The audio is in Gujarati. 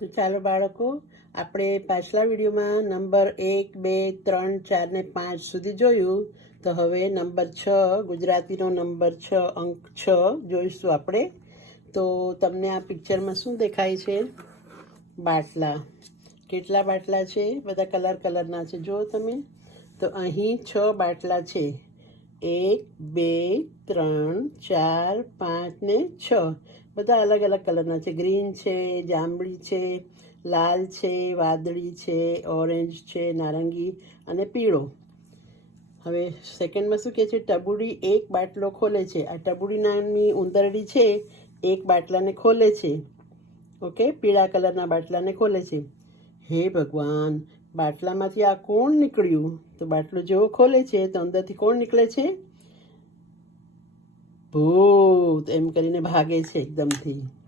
તો ચાલો બાળકો, આપણે પાછલા વિડીયોમાં નંબર 1, 2, 3, 4 ને 5 સુધી જોયું. તો હવે નંબર 6, ગુજરાતીનો નંબર 6, અંક 6 જોઈશું આપણે. તો તમને આ પિક્ચરમાં શું દેખાય છે? બાટલા. કેટલા બાટલા છે? બધા કલર કલરના છે, જુઓ તમે. તો અહીં 6 બાટલા છે. 1, 2, 3, 4, 5 ને 6. બધા અલગ અલગ કલરના છે. ગ્રીન છે, જાંબલી છે, લાલ છે, વાદળી છે, ઓરેન્જ છે, નારંગી અને પીળો. હવે સેકન્ડમાં શું કહે છે? ટબુડી એક બાટલો ખોલે છે. આ ટબુડી નામની ઉંદરડી છે, એક બાટલાને ખોલે છે. ઓકે, પીળા કલરના બાટલાને ખોલે છે. હે ભગવાન, બાટલામાંથી આ કોણ નીકળ્યું? તો બાટલો જેવો ખોલે છે તો અંદરથી કોણ નીકળે છે? ભૂત. એમ કરીને ભાગે છે એકદમથી.